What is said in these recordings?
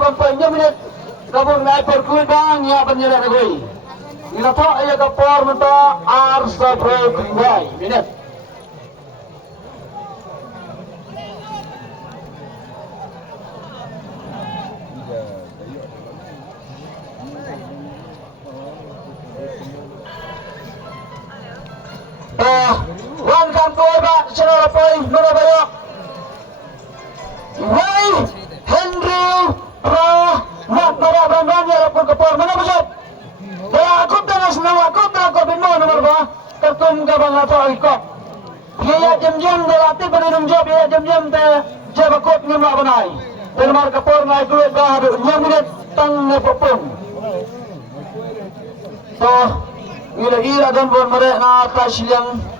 banyak minit kabung naik perkui bang ya penyelenggara negeri. Ina to ayah kapor menta arsa berkui minit. Wan kan koi ba channel apoy mana bayo. Wai Henry Pra mat para bandan ya pun kapor mana bajot. Kaya aku tengah senang aku tengah kau bimo nomor ba tertum ka bang ato ikop. Biaya jam-jam dalati penenum job biaya jam-jam te jabakot ngima banai. Nomor kapor ngai duit ba hadu 6 minit tang ne popong. So ira dan bon mere na atas yang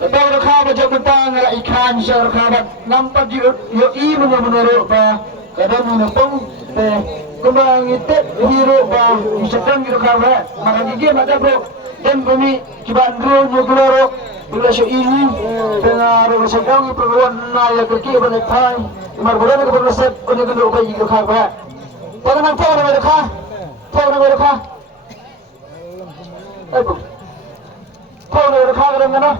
Lepas rekha baca mentang ikan syar khabat nampak yo i menurut ba kadang menepung kembang itu hero ba sedang gitu khabat maka gigi macam bro dan bumi kibandro nyugloro bila syo ini pengaruh sedang perluan na ya kaki balik thai mar bulan ke berset oni kendo ba gitu khabat pada nampak ada rekha tahu nak rekha tahu nak rekha kadang mana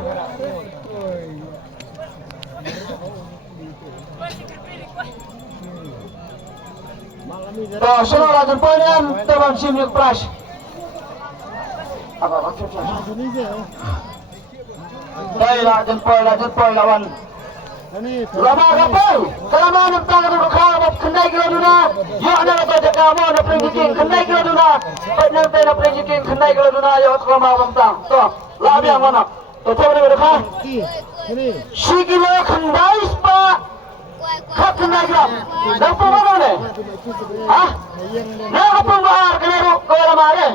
Sudah lanjut poinnya teman simik plus. Apa maksudnya? Lanjut poin lawan. Lama kapal. Kalau mau nempel ke kau, kendai kilo duna. Yo ada apa jaga mau nak pergi kendai kilo duna. Penang penang pergi kendai kilo duna. Yo kalau mau nempel. Toh, labi yang mana? Toh ni berapa? Si kilo kendai pak. Kau kendai kilo. Dapat mana ni? Ah? Nah apa bahar kena kau lama ni?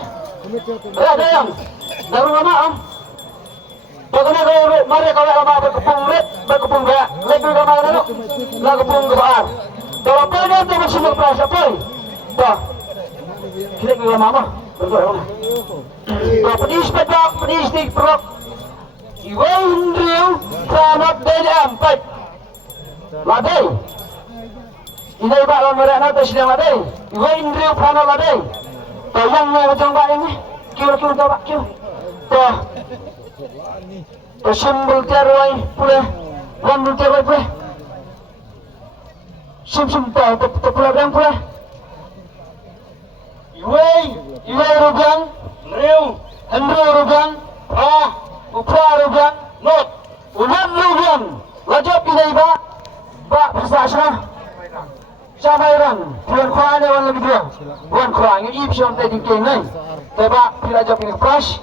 Ada yang. Daru lama am. Bagaimana kalau mari kalau lama berkepung berak, lebih lama lalu, berkepung ke bahar. Kalau apa ni tu masih berperasa apa? Dah, kita kira lama berdoa. Kalau pedis pedak, pedis tik perut. Iwan riu, sangat beda empat. Ladai. Ini ibarat orang mereka nanti sedang ladai. Iwan riu panah ladai. Tayang ni macam apa ini? Kira coba kira. Dah. Simbol terway pula, rambut terway pula. Sim pula bang pula. Iway rugang, Henry rugang, upra rugang, not, ulan rugang. Lajap ini ba bersasana. Samairan, tuan kuahnya wan lebih dua. Tuan kuahnya ipsion tadi kengay. Teba pila jap ini crash.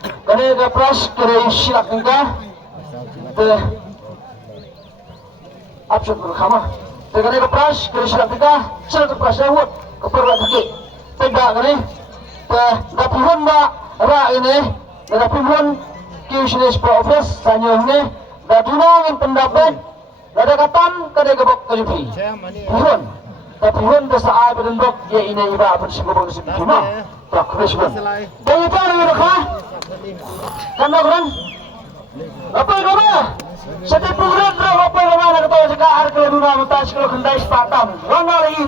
Kena ke pras kena silap engkau absen berkama kena ke pras kena silap engkau silap pras lewat keperluan kaki tidak kena dapihun mbak rak ini dapihun kiusinis profes sanyong ini dadunangin pendapat ada katam kena gebok kejupi pihun dapihun desai berdendok ya ini iba bersibuk cuma tak krisman dari mana ni kah kan orang apa yang kau setiap program apa yang mana kau cakap harga duna mutas kalau kendai sepatam orang lagi